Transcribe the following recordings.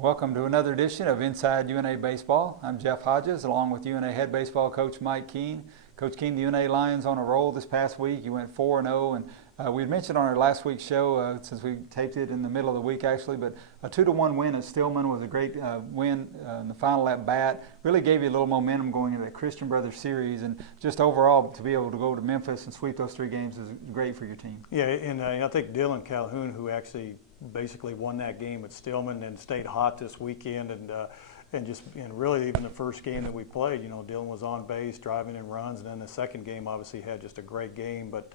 Welcome to another edition of Inside UNA Baseball. I'm Jeff Hodges, along with UNA head baseball coach Mike Keene. Coach Keene, the UNA Lions on a roll this past week. You went 4-0, and we mentioned on our last week's show, since we taped it in the middle of the week actually, but a 2-1 win at Stillman was a great win in the final at bat. Really gave you a little momentum going into that Christian Brothers series, and just overall to be able to go to Memphis and sweep those 3 games is great for your team. Yeah, and I think Dylan Calhoun, who actually basically won that game at Stillman and stayed hot this weekend, and really even the first game that we played, Dylan was on base, driving in runs, and then the second game obviously had just a great game. But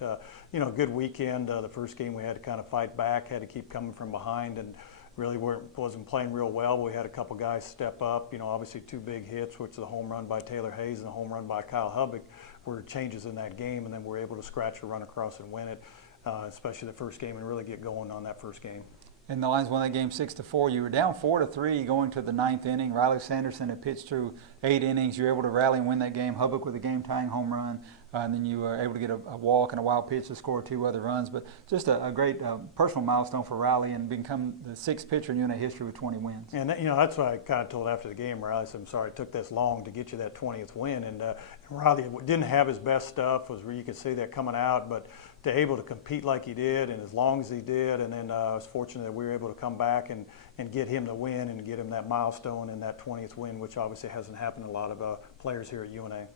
good weekend. The first game we had to kind of fight back, had to keep coming from behind, and really wasn't playing real well. We had a couple guys step up. Obviously 2 big hits, which is a home run by Taylor Hayes and a home run by Kyle Hubbock, were changes in that game, and then we're able to scratch a run across and win it. Especially the first game, and really get going on that first game. And the Lions won that game 6-4. You were down 4-3 going to the 9th inning. Riley Sanderson had pitched through 8 innings. You were able to rally and win that game. Hubbock with a game-tying home run, and then you were able to get a walk and a wild pitch to score 2 other runs. But just a great personal milestone for Riley, and become the 6th pitcher in UNA history with 20 wins. And that's what I kind of told after the game. Riley said, "I'm sorry it took this long to get you that 20th win." And Riley didn't have his best stuff. You could see that coming out, but to able to compete like he did and as long as he did, and then I was fortunate that we were able to come back and get him the win and get him that milestone and that 20th win, which obviously hasn't happened to a lot of players here at UNA.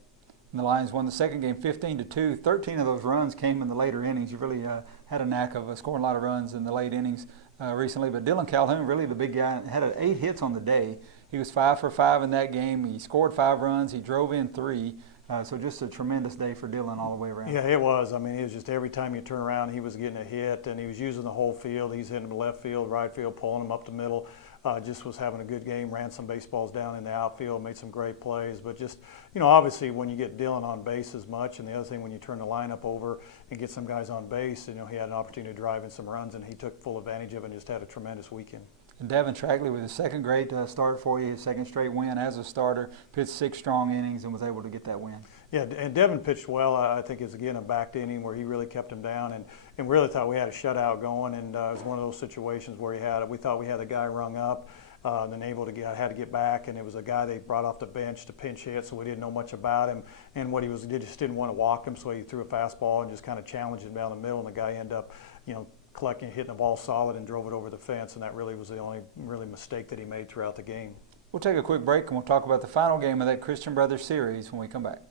And the Lions won the second game 15-2. 13 of those runs came in the later innings. You really had a knack of scoring a lot of runs in the late innings recently. But Dylan Calhoun, really the big guy, had 8 hits on the day. He was 5 for 5 in that game. He scored 5 runs. He drove in 3. So just a tremendous day for Dylan all the way around. Yeah, it was. I mean, it was just every time you turn around, he was getting a hit, and he was using the whole field. He's hitting the left field, right field, pulling them up the middle. Just was having a good game, ran some baseballs down in the outfield, made some great plays. But just, obviously when you get Dylan on base as much, and the other thing when you turn the lineup over and get some guys on base, he had an opportunity to drive in some runs, and he took full advantage of it and just had a tremendous weekend. And Devin Trackley with his second great start for you, his second straight win as a starter, pitched 6 strong innings and was able to get that win. Yeah, and Devin pitched well. I think it's, again, a backed inning where he really kept him down, and really thought we had a shutout going, and it was one of those situations where we thought we had the guy rung up, then had to get back, and it was a guy they brought off the bench to pinch hit, so we didn't know much about him, and what he just didn't want to walk him, so he threw a fastball and just kind of challenged him down the middle, and the guy ended up, collecting, hitting the ball solid, and drove it over the fence, and that really was the only really mistake that he made throughout the game. We'll take a quick break, and we'll talk about the final game of that Christian Brothers series when we come back.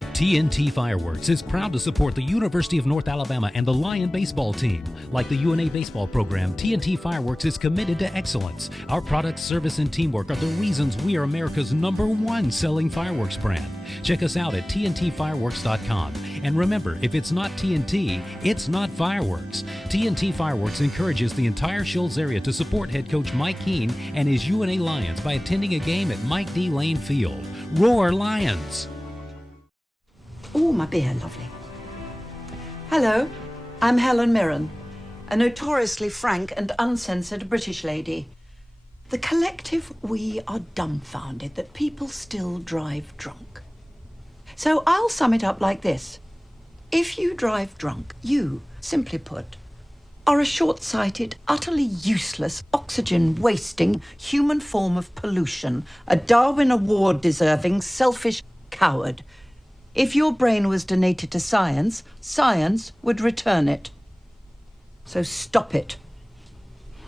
TNT Fireworks is proud to support the University of North Alabama and the Lion baseball team. Like the UNA baseball program, TNT Fireworks is committed to excellence. Our product, service, and teamwork are the reasons we are America's #1 selling fireworks brand. Check us out at tntfireworks.com. And remember, if it's not TNT, it's not fireworks. TNT Fireworks encourages the entire Shoals area to support head coach Mike Keene and his UNA Lions by attending a game at Mike D. Lane Field. Roar Lions! Oh, my beer, lovely. Hello, I'm Helen Mirren, a notoriously frank and uncensored British lady. The collective, we are dumbfounded that people still drive drunk. So I'll sum it up like this. If you drive drunk, you, simply put, are a short-sighted, utterly useless, oxygen-wasting human form of pollution, a Darwin Award-deserving, selfish coward. If your brain was donated to science, science would return it. So stop it.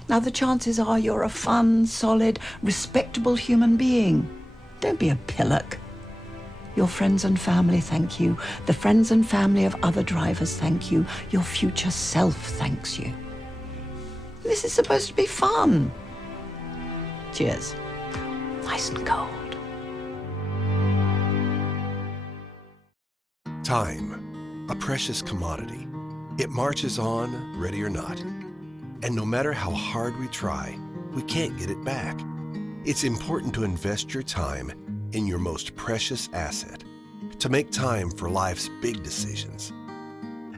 Now, the chances are you're a fun, solid, respectable human being. Don't be a pillock. Your friends and family thank you. The friends and family of other drivers thank you. Your future self thanks you. This is supposed to be fun. Cheers. Nice and cold. Time, a precious commodity. It marches on, ready or not. And no matter how hard we try, we can't get it back. It's important to invest your time in your most precious asset, to make time for life's big decisions.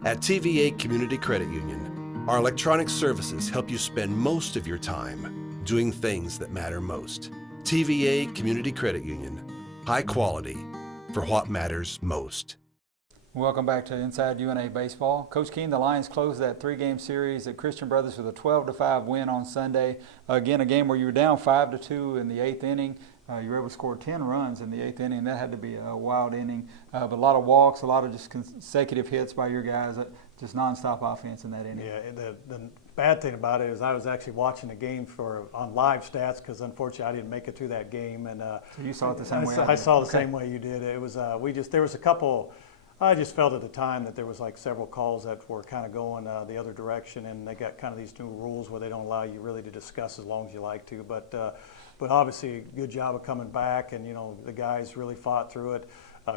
At TVA Community Credit Union, our electronic services help you spend most of your time doing things that matter most. TVA Community Credit Union, high quality for what matters most. Welcome back to Inside UNA Baseball. Coach Keene, the Lions closed that 3-game series at Christian Brothers with a 12-5 win on Sunday. Again, a game where you were down 5-2 in the 8th inning. You were able to score 10 runs in the 8th inning. That had to be a wild inning. But a lot of walks, a lot of just consecutive hits by your guys, just nonstop offense in that inning. Yeah, the bad thing about it is I was actually watching the game on live stats because unfortunately I didn't make it through that game. And so you saw it the same way I saw the same way you did. It was there was a couple. I just felt at the time that there was like several calls that were kind of going the other direction, and they got kind of these new rules where they don't allow you really to discuss as long as you like to. But obviously, a good job of coming back, and the guys really fought through it.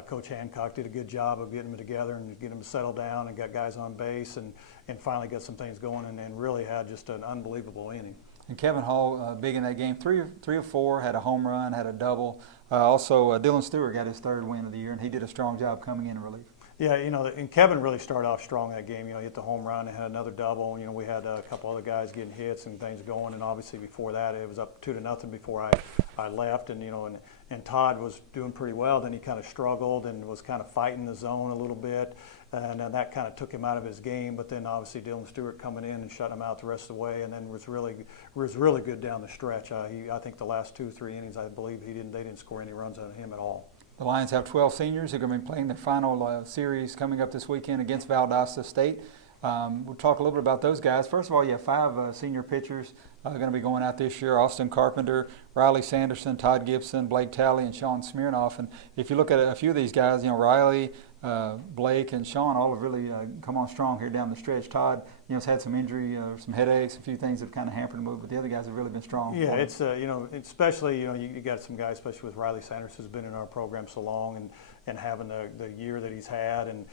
Coach Hancock did a good job of getting them together and getting them to settle down, and got guys on base, and finally got some things going, and really had just an unbelievable inning. And Kevin Hall, big in that game, three of four, had a home run, had a double. Also, Dylan Stewart got his 3rd win of the year, and he did a strong job coming in relief. Yeah, and Kevin really started off strong that game. He hit the home run and had another double. We had a couple other guys getting hits and things going, and obviously before that it was up 2-0 before I left, and Todd was doing pretty well. Then he kind of struggled and was kind of fighting the zone a little bit, and then that kind of took him out of his game. But then obviously Dylan Stewart coming in and shutting him out the rest of the way, and then was really good down the stretch. I think the last 2-3 innings, I believe they didn't score any runs on him at all. The Lions have 12 seniors who are going to be playing their final series coming up this weekend against Valdosta State. We'll talk a little bit about those guys. First of all, you have 5 senior pitchers going to be going out this year: Austin Carpenter, Riley Sanderson, Todd Gibson, Blake Talley, and Sean Smirnoff. And if you look at a few of these guys, Riley, Blake, and Sean all have really come on strong here down the stretch. Todd, has had some injury, some headaches, a few things that have kind of hampered him, but the other guys have really been strong. Yeah, it's especially you got some guys, especially with Riley Sanders, who's been in our program so long and having the year that he's had, and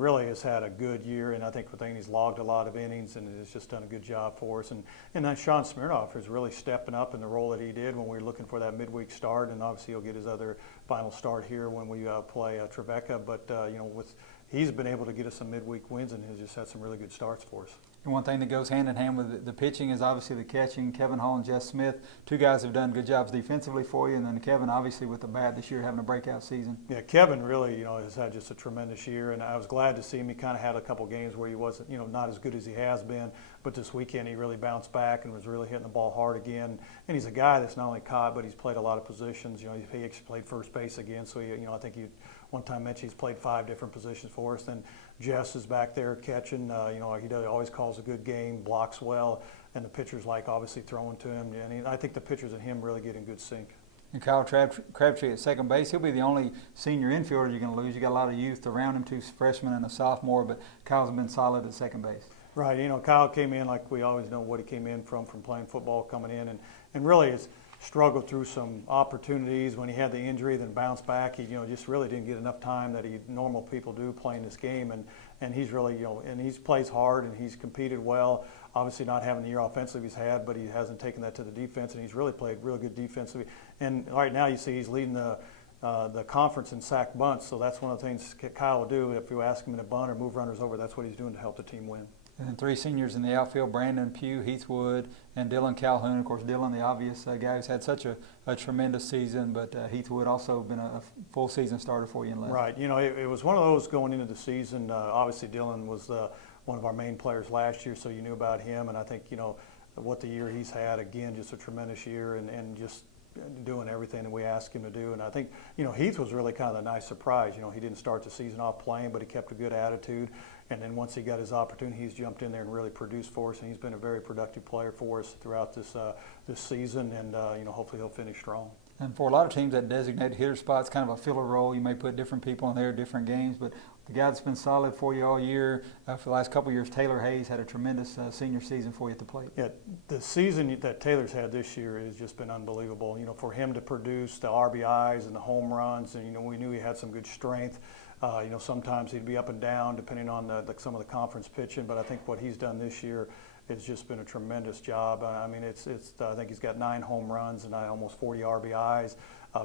really has had a good year. And I think he's logged a lot of innings and has just done a good job for us. And then Sean Smirnoff is really stepping up in the role that he did when we were looking for that midweek start, and obviously he'll get his other final start here when we play Trevecca. But he's been able to get us some midweek wins, and he's just had some really good starts for us. And one thing that goes hand in hand with the pitching is obviously the catching. Kevin Hall and Jess Smith, 2 guys have done good jobs defensively for you, and then Kevin obviously with the bat this year having a breakout season. Yeah, Kevin really has had just a tremendous year, and I was glad to see him. He kind of had a couple games where he wasn't not as good as he has been, but this weekend he really bounced back and was really hitting the ball hard again. And he's a guy that's not only caught, but he's played a lot of positions. He actually played first base again, so I think he one time mentioned he's played 5 different positions for us. Then Jess is back there catching. He always calls a good game, blocks well, and the pitchers like obviously throwing to him. And I think the pitchers and him really get in good sync. And Kyle Crabtree at second base, he'll be the only senior infielder you're going to lose. You got a lot of youth around him, 2 freshmen and a sophomore, but Kyle's been solid at second base. Right. Kyle came in like we always know what he came in from playing football, coming in, and really has struggled through some opportunities when he had the injury, then bounced back. He just really didn't get enough time that normal people do playing this game, and he's really and he plays hard and he's competed well. Obviously not having the year offensively he's had, but he hasn't taken that to the defense, and he's really played real good defensively. And right now you see he's leading the conference in sack bunts, so that's one of the things Kyle will do. If you ask him to bunt or move runners over, that's what he's doing to help the team win. And then 3 seniors in the outfield: Brandon Pugh, Heath Wood, and Dylan Calhoun. Of course, Dylan, the obvious guy who's had such a tremendous season, but Heath Wood also been a full season starter for you in left. Right. It was one of those going into the season. Obviously, Dylan was one of our main players last year, so you knew about him. And I think, what the year he's had, again, just a tremendous year and just doing everything that we asked him to do. And I think, Heath was really kind of a nice surprise. He didn't start the season off playing, but he kept a good attitude. And then once he got his opportunity, he's jumped in there and really produced for us. And he's been a very productive player for us throughout this season. And, hopefully he'll finish strong. And for a lot of teams, that designated hitter spot's kind of a filler role. You may put different people in there, different games, but the guy that's been solid for you all year, for the last couple of years, Taylor Hayes, had a tremendous senior season for you at the plate. Yeah, the season that Taylor's had this year has just been unbelievable. For him to produce the RBIs and the home runs, and we knew he had some good strength. Sometimes he'd be up and down depending on some of the conference pitching, but I think what he's done this year has just been a tremendous job. I mean, I think he's got 9 home runs and almost 40 RBIs.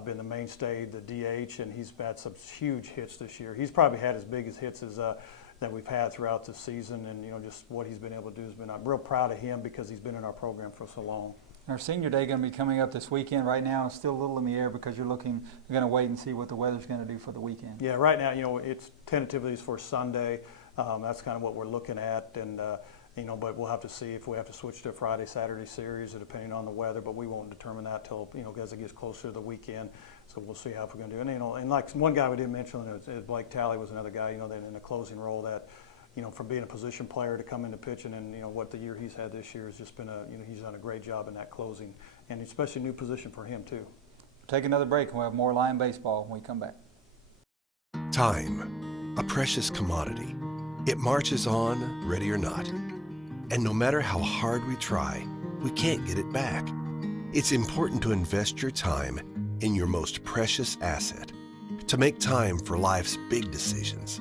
Been the mainstay, the DH, and he's had some huge hits this year. He's probably had as big as hits as that we've had throughout the season, and just what he's been able to do has been. I'm real proud of him because he's been in our program for so long. Our senior day going to be coming up this weekend. Right now, it's still a little in the air because you're going to wait and see what the weather's going to do for the weekend. Yeah, right now, it's tentatively for Sunday. That's kind of what we're looking at, and but we'll have to see if we have to switch to a Friday, Saturday series, or depending on the weather. But we won't determine that till as it gets closer to the weekend. So we'll see how we're going to do. And like one guy we didn't mention, Blake Talley was another guy, that in the closing role that. From being a position player to come into pitching, and what the year he's had this year has just been he's done a great job in that closing, and especially a new position for him too. Take another break, and we'll have more Lion baseball when we come back. Time, a precious commodity. It marches on, ready or not. And no matter how hard we try, we can't get it back. It's important to invest your time in your most precious asset, to make time for life's big decisions.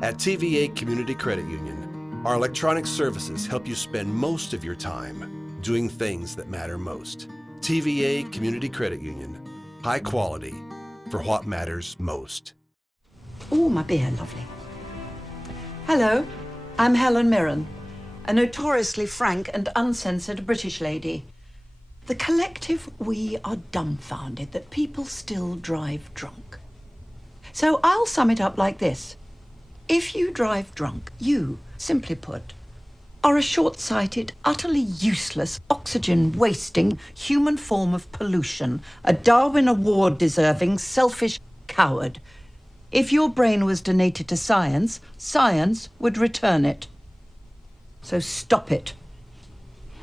At TVA Community Credit Union, our electronic services help you spend most of your time doing things that matter most. TVA Community Credit Union, high quality for what matters most. Oh, my beer, lovely. Hello, I'm Helen Mirren, a notoriously frank and uncensored British lady. The collective, we are dumbfounded that people still drive drunk. So I'll sum it up like this. If you drive drunk, you, simply put, are a short-sighted, utterly useless, oxygen-wasting human form of pollution, a Darwin Award-deserving, selfish coward. If your brain was donated to science, science would return it. So stop it.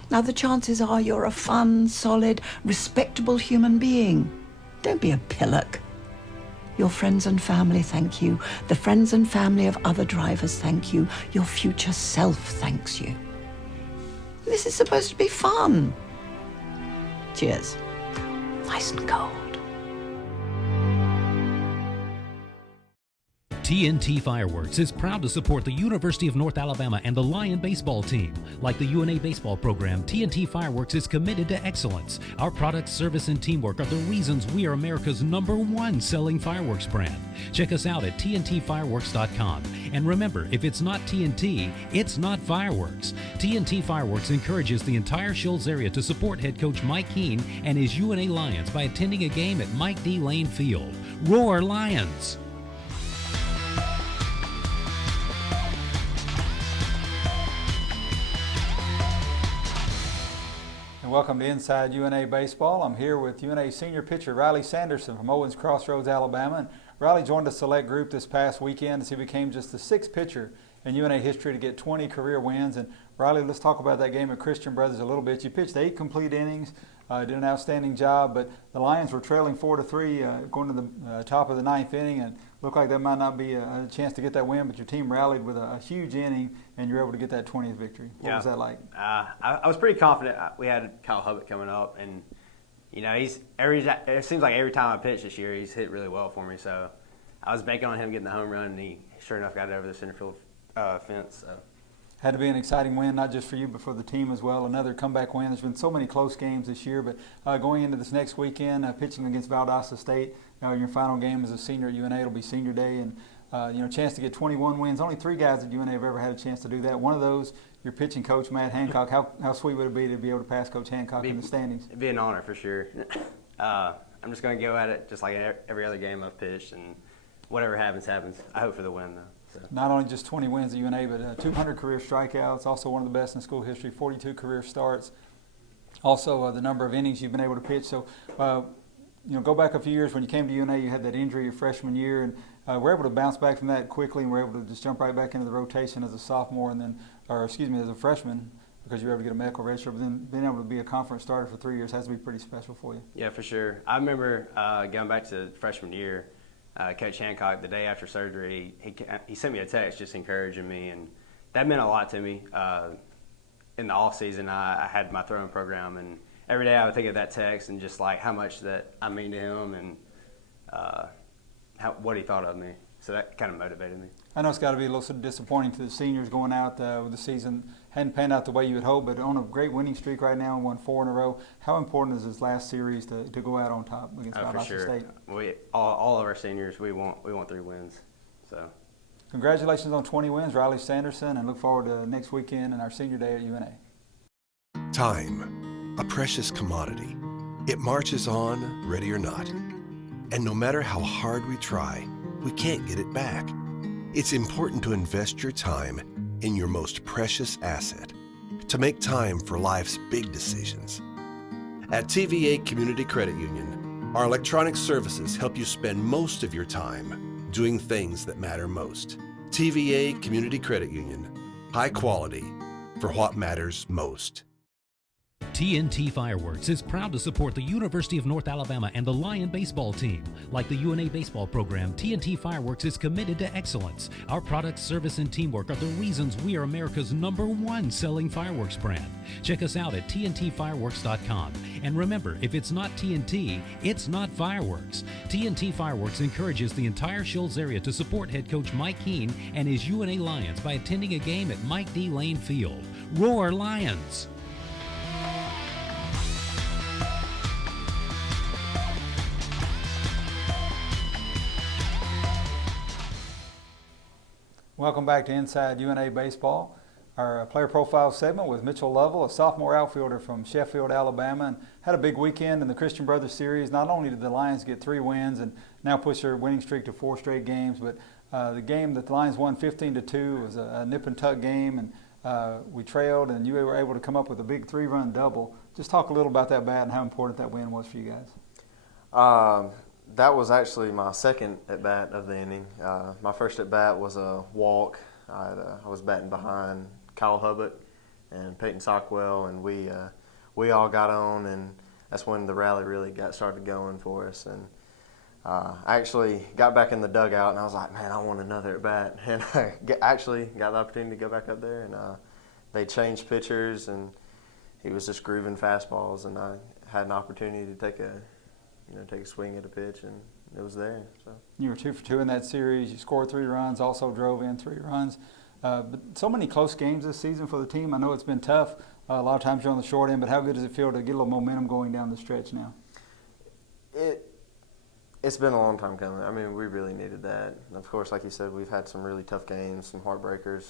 Now, the chances are you're a fun, solid, respectable human being. Don't be a pillock. Your friends and family thank you. The friends and family of other drivers thank you. Your future self thanks you. This is supposed to be fun. Cheers. Nice and cold. TNT Fireworks is proud to support the University of North Alabama and the Lion baseball team. Like the UNA baseball program, TNT Fireworks is committed to excellence. Our product, service, and teamwork are the reasons we are America's #1 selling fireworks brand. Check us out at tntfireworks.com. And remember, if it's not TNT, it's not fireworks. TNT Fireworks encourages the entire Shoals area to support head coach Mike Keene and his UNA Lions by attending a game at Mike D. Lane Field. Roar Lions! Welcome to Inside UNA Baseball. I'm here with UNA senior pitcher Riley Sanderson from Owens Crossroads, Alabama. And Riley joined a select group this past weekend as he became just the 6th pitcher in UNA history to get 20 career wins. And Riley, let's talk about that game at Christian Brothers a little bit. You pitched 8 complete innings, did an outstanding job, but the Lions were trailing 4-3 going to the top of the 9th inning, and looked like there might not be a chance to get that win, but your team rallied with a huge inning, and you're able to get that 20th victory. What was that like? I was pretty confident. We had Kyle Hubbard coming up, and it seems like every time I pitch this year, he's hit really well for me. So I was banking on him getting the home run, and he sure enough got it over the center field fence. So. Had to be an exciting win, not just for you, but for the team as well. Another comeback win. There's been so many close games this year, but going into this next weekend, pitching against Valdosta State, your final game as a senior at UNA, it'll be senior day, and chance to get 21 wins. Only 3 guys at UNA have ever had a chance to do that. One of those, your pitching coach, Matt Hancock. How sweet would it be to be able to pass Coach Hancock in the standings? It'd be an honor for sure. I'm just going to go at it just like every other game I've pitched, and whatever happens, happens. I hope for the win, though. So. Not only just 20 wins at UNA, but 200 career strikeouts, also one of the best in school history, 42 career starts, also the number of innings you've been able to pitch. So, go back a few years when you came to UNA, you had that injury your freshman year, and were able to bounce back from that quickly, and were able to just jump right back into the rotation as a sophomore, and then, as a freshman, because you were able to get a medical redshirt, but then being able to be a conference starter for 3 years has to be pretty special for you. Yeah, for sure. I remember going back to freshman year, Coach Hancock, the day after surgery, he sent me a text just encouraging me, and that meant a lot to me. In the off season, I had my throwing program, and every day I would think of that text and just like how much that I mean to him, and what he thought of me. So that kind of motivated me. I know it's got to be a little disappointing to the seniors going out with the season. Hadn't panned out the way you would hope, but on a great winning streak right now and won 4 in a row. How important is this last series to go out on top against Valdosta State? All of our seniors, we want 3 wins. So, congratulations on 20 wins, Riley Sanderson, and look forward to next weekend and our senior day at UNA. Time, a precious commodity. It marches on, ready or not. And no matter how hard we try, we can't get it back. It's important to invest your time in your most precious asset, to make time for life's big decisions. At TVA Community Credit Union, our electronic services help you spend most of your time doing things that matter most. TVA Community Credit Union, high quality for what matters most. TNT Fireworks is proud to support the University of North Alabama and the Lion baseball team. Like the UNA baseball program, TNT Fireworks is committed to excellence. Our products, service, and teamwork are the reasons we are America's #1 selling fireworks brand. Check us out at tntfireworks.com. And remember, if it's not TNT, it's not fireworks. TNT Fireworks encourages the entire Shoals area to support head coach Mike Keene and his UNA Lions by attending a game at Mike D. Lane Field. Roar Lions! Welcome back to Inside UNA Baseball. Our player profile segment with Mitchell Lovell, a sophomore outfielder from Sheffield, Alabama, and had a big weekend in the Christian Brothers Series. Not only did the Lions get 3 wins and now push their winning streak to 4 straight games, but the game that the Lions won 15-2 was a nip and tuck game, and we trailed, and you were able to come up with a big 3-run double. Just talk a little about that bat and how important that win was for you guys. That was actually my second at-bat of the inning. My first at-bat was a walk. I was batting behind Kyle Hubbard and Peyton Sockwell, and we all got on, and that's when the rally really got started going for us. And I actually got back in the dugout, and I was like, man, I want another at-bat. And I actually got the opportunity to go back up there, and they changed pitchers, and he was just grooving fastballs, and I had an opportunity to take a swing at a pitch, and it was there. So you were 2 for 2 in that series. You scored 3 runs, also drove in 3 runs. But so many close games this season for the team. I know it's been tough. A lot of times you're on the short end, but how good does it feel to get a little momentum going down the stretch now? It's been a long time coming. I mean, we really needed that. And of course, like you said, we've had some really tough games, some heartbreakers.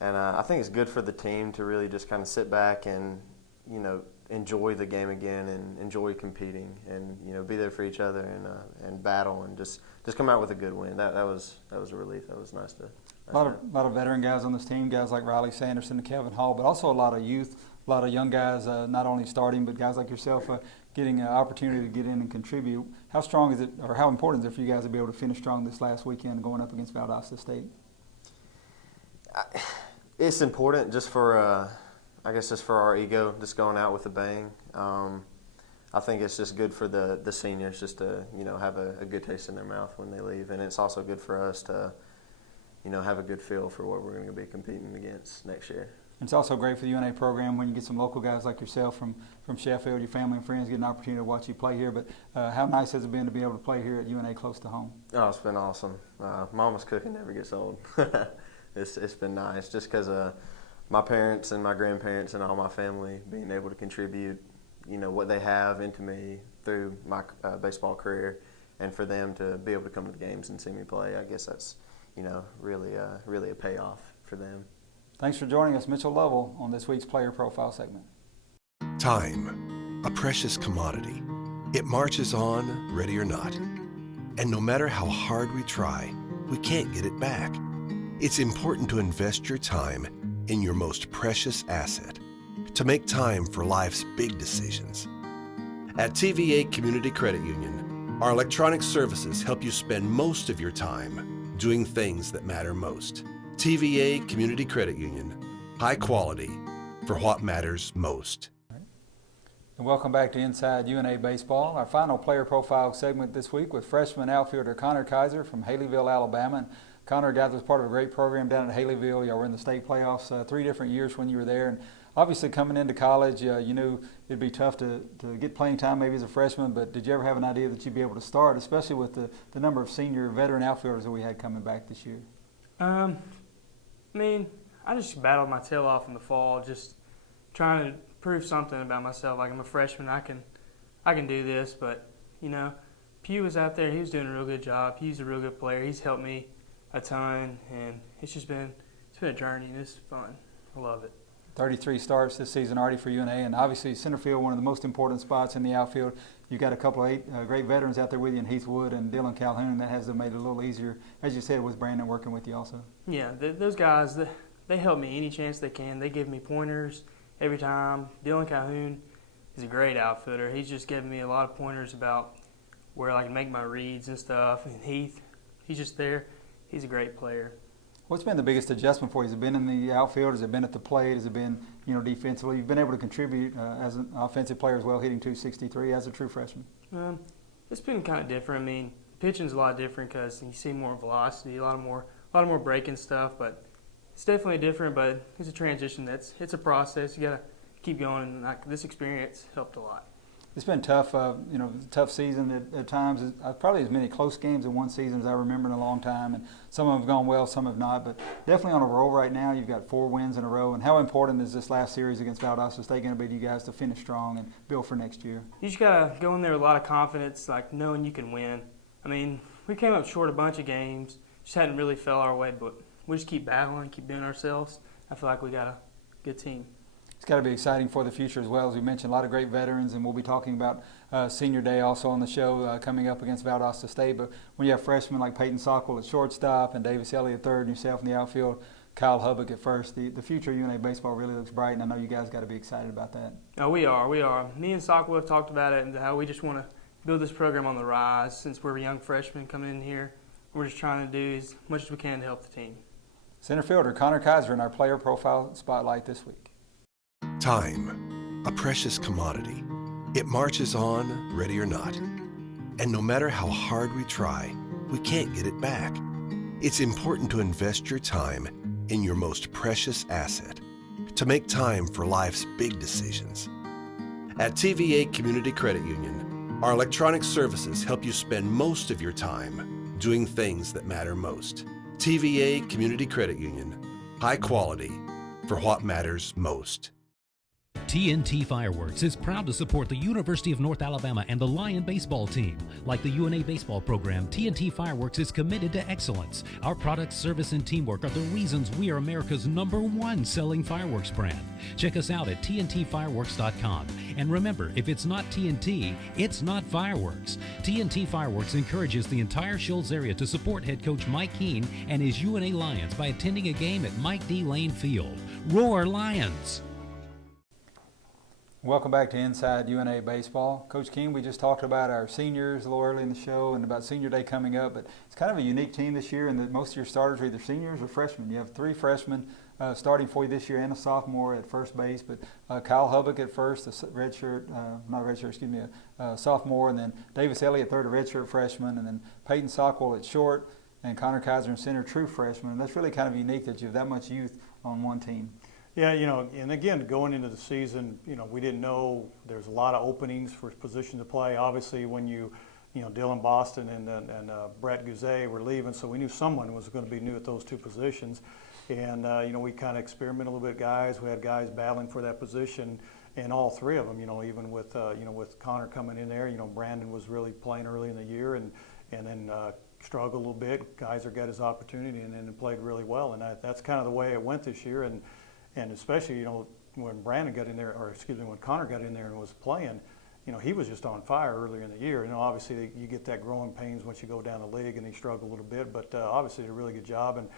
And I think it's good for the team to really just kind of sit back and, enjoy the game again and enjoy competing and be there for each other and battle and just come out with a good win. That was a relief. That was nice to. A lot of veteran guys on this team, guys like Riley Sanderson and Kevin Hall, but also a lot of youth, a lot of young guys, not only starting, but guys like yourself getting an opportunity to get in and contribute. How strong is it, or how important is it for you guys to be able to finish strong this last weekend going up against Valdosta State? It's important just for. I guess just for our ego, just going out with a bang. I think it's just good for the seniors just to have a good taste in their mouth when they leave, and it's also good for us to have a good feel for what we're going to be competing against next year. It's also great for the UNA program when you get some local guys like yourself from Sheffield, your family and friends get an opportunity to watch you play here. But how nice has it been to be able to play here at UNA close to home? Oh, it's been awesome. Mama's cooking never gets old. It's been nice just because my parents and my grandparents and all my family being able to contribute, what they have into me through my baseball career, and for them to be able to come to the games and see me play, I guess that's, really a payoff for them. Thanks for joining us, Mitchell Lovell, on this week's Player Profile segment. Time, a precious commodity. It marches on, ready or not. And no matter how hard we try, we can't get it back. It's important to invest your time in your most precious asset, to make time for life's big decisions. At TVA Community Credit Union, our electronic services help you spend most of your time doing things that matter most. TVA Community Credit Union, high quality for what matters most. And welcome back to Inside UNA Baseball. Our final player profile segment this week with freshman outfielder Connor Kaiser from Haleyville, Alabama. And Connor, guys, was part of a great program down at Haleyville. Y'all were in the state playoffs 3 different years when you were there. And obviously coming into college, you knew it'd be tough to get playing time maybe as a freshman, but did you ever have an idea that you'd be able to start, especially with the number of senior veteran outfielders that we had coming back this year? I just battled my tail off in the fall, just trying to prove something about myself. Like, I'm a freshman, I can do this, but, Pugh was out there, he was doing a real good job. He's a real good player. He's helped me a ton, and it's been a journey, and it's fun. I love it. 33 starts this season already for UNA, and obviously center field, one of the most important spots in the outfield. You've got a couple of great veterans out there with you in Heath Wood and Dylan Calhoun. That has made it a little easier, as you said, with Brandon working with you also. Yeah, those guys, they help me any chance they can. They give me pointers every time. Dylan Calhoun is a great outfielder. He's just given me a lot of pointers about where I can make my reads and stuff. And Heath, he's just there. He's a great player. What's been the biggest adjustment for you? Has it been in the outfield? Has it been at the plate? Has it been, defensively? You've been able to contribute as an offensive player as well, hitting .263 as a true freshman. It's been kind of different. I mean, pitching's a lot different because you see more velocity, a lot more breaking stuff. But it's definitely different. But it's a transition. It's a process. You gotta keep going, and this experience helped a lot. It's been tough, tough season at times. Probably as many close games in one season as I remember in a long time, and some of them have gone well, some have not. But definitely on a roll right now. You've got 4 wins in a row. And how important is this last series against Valdosta State going to be to you guys to finish strong and build for next year? You just gotta go in there with a lot of confidence, like knowing you can win. I mean, we came up short a bunch of games, just hadn't really fell our way, but we just keep battling, keep doing ourselves. I feel like we got a good team. It's got to be exciting for the future as well. As we mentioned, a lot of great veterans, and we'll be talking about Senior Day also on the show coming up against Valdosta State. But when you have freshmen like Peyton Sockwell at shortstop and Davis Elliott third, and yourself in the outfield, Kyle Hubbock at first, the future of UNA baseball really looks bright, and I know you guys got to be excited about that. Oh, we are. Me and Sockwell have talked about it and how we just want to build this program on the rise. Since we're young freshmen coming in here, we're just trying to do as much as we can to help the team. Center fielder Connor Kaiser in our player profile spotlight this week. Time, a precious commodity. It marches on, ready or not. And no matter how hard we try, we can't get it back. It's important to invest your time in your most precious asset, to make time for life's big decisions. At TVA Community Credit Union, our electronic services help you spend most of your time doing things that matter most. TVA Community Credit Union, high quality for what matters most. TNT Fireworks is proud to support the University of North Alabama and the Lion baseball team. Like the UNA baseball program, TNT Fireworks is committed to excellence. Our product, service, and teamwork are the reasons we are America's #1 selling fireworks brand. Check us out at TNTfireworks.com. And remember, if it's not TNT, it's not fireworks. TNT Fireworks encourages the entire Shoals area to support head coach Mike Keene and his UNA Lions by attending a game at Mike D. Lane Field. Roar Lions! Welcome back to Inside UNA Baseball. Coach Keene, we just talked about our seniors a little early in the show and about Senior Day coming up, but it's kind of a unique team this year in that most of your starters are either seniors or freshmen. You have 3 freshmen starting for you this year and a sophomore at first base, but Kyle Hubbock at first, a sophomore, and then Davis Elliott third, a redshirt freshman, and then Peyton Sockwell at short, and Connor Kaiser in center, true freshman. And that's really kind of unique that you have that much youth on one team. Yeah, and again, going into the season, we didn't know there's a lot of openings for position to play. Obviously, when Dylan Boston and Brett Guzet were leaving, so we knew someone was going to be new at those 2 positions. And, we kind of experimented a little bit, guys. We had guys battling for that position, and all 3 of them, even with Connor coming in there, Brandon was really playing early in the year and then struggled a little bit. Geyser got his opportunity and then played really well. And that's kind of the way it went this year. And especially, when Brandon got in there, when Connor got in there and was playing, he was just on fire earlier in the year. Obviously you get that growing pains once you go down the league, and he struggled a little bit, but obviously did a really good job. And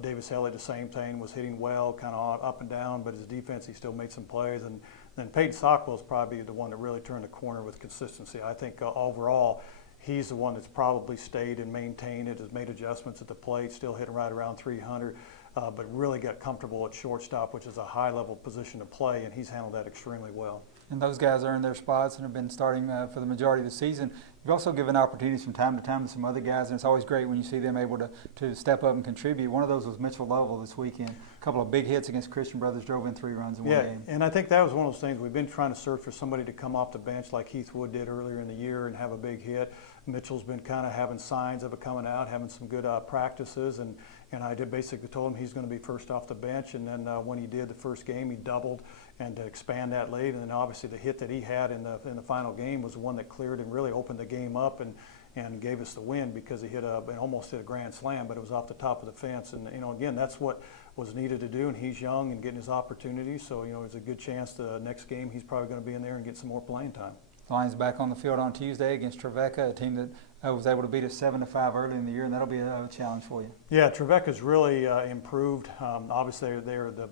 Davis Elliott, the same thing, was hitting well, kind of up and down, but his defense, he still made some plays. And then Peyton Sockwell is probably the one that really turned the corner with consistency. I think overall, he's the one that's probably stayed and maintained it, has made adjustments at the plate, still hitting right around 300. But really got comfortable at shortstop, which is a high-level position to play, and he's handled that extremely well. And those guys earned their spots and have been starting for the majority of the season. You've also given opportunities from time to time to some other guys, and it's always great when you see them able to step up and contribute. One of those was Mitchell Lovell this weekend. A couple of big hits against Christian Brothers, drove in 3 runs in one game. And I think that was one of those things. We've been trying to search for somebody to come off the bench like Heath Wood did earlier in the year and have a big hit. Mitchell's been kind of having signs of it coming out, having some good practices, and I did basically told him he's going to be first off the bench. And then when he did the first game, he doubled, and to expand that lead. And then obviously the hit that he had in the final game was the one that cleared and really opened the game up and gave us the win, because he almost hit a grand slam, but it was off the top of the fence. And again, that's what was needed to do, and he's young and getting his opportunities. So, you know, there's a good chance the next game he's probably going to be in there and get some more playing time. Lions back on the field on Tuesday against Trevecca, a team that was able to beat us 7-5 early in the year, and that'll be a challenge for you. Yeah, Trevecca's really improved. Obviously, they're the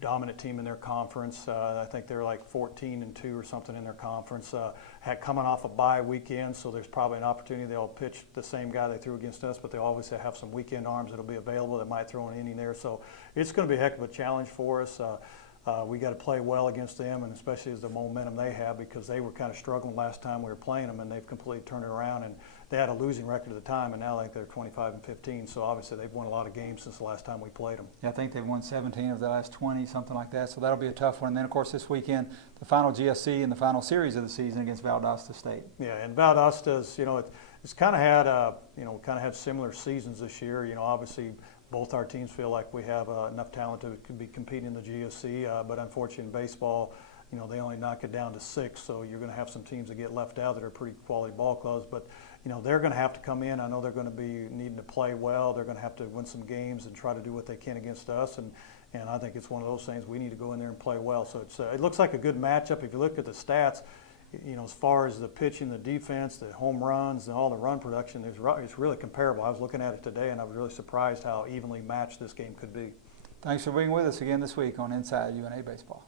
dominant team in their conference. I think they're like 14-2 or something in their conference. Coming off a bye weekend, so there's probably an opportunity they'll pitch the same guy they threw against us, but they obviously have some weekend arms that'll be available that might throw an inning there. So it's going to be a heck of a challenge for us. We got to play well against them, and especially as the momentum they have, because they were kind of struggling last time we were playing them, and they've completely turned it around. And they had a losing record at the time, and now I think they're 25-15. So obviously they've won a lot of games since the last time we played them. Yeah, I think they've won 17 of the last 20, something like that. So that'll be a tough one. And then, of course, this weekend, the final GSC and the final series of the season against Valdosta State. Yeah, and Valdosta's, you know, it's kind of had, kind of had similar seasons this year. You know, obviously both our teams feel like we have enough talent to be competing in the GSC, but unfortunately in baseball, you know, they only knock it down to 6, so you're going to have some teams that get left out that are pretty quality ball clubs. But, you know, they're going to have to come in. I know they're going to be needing to play well. They're going to have to win some games and try to do what they can against us. And I think it's one of those things we need to go in there and play well. So it looks like a good matchup. If you look at the stats, you know, as far as the pitching, the defense, the home runs, and all the run production, it's really comparable. I was looking at it today, and I was really surprised how evenly matched this game could be. Thanks for being with us again this week on Inside UNA Baseball.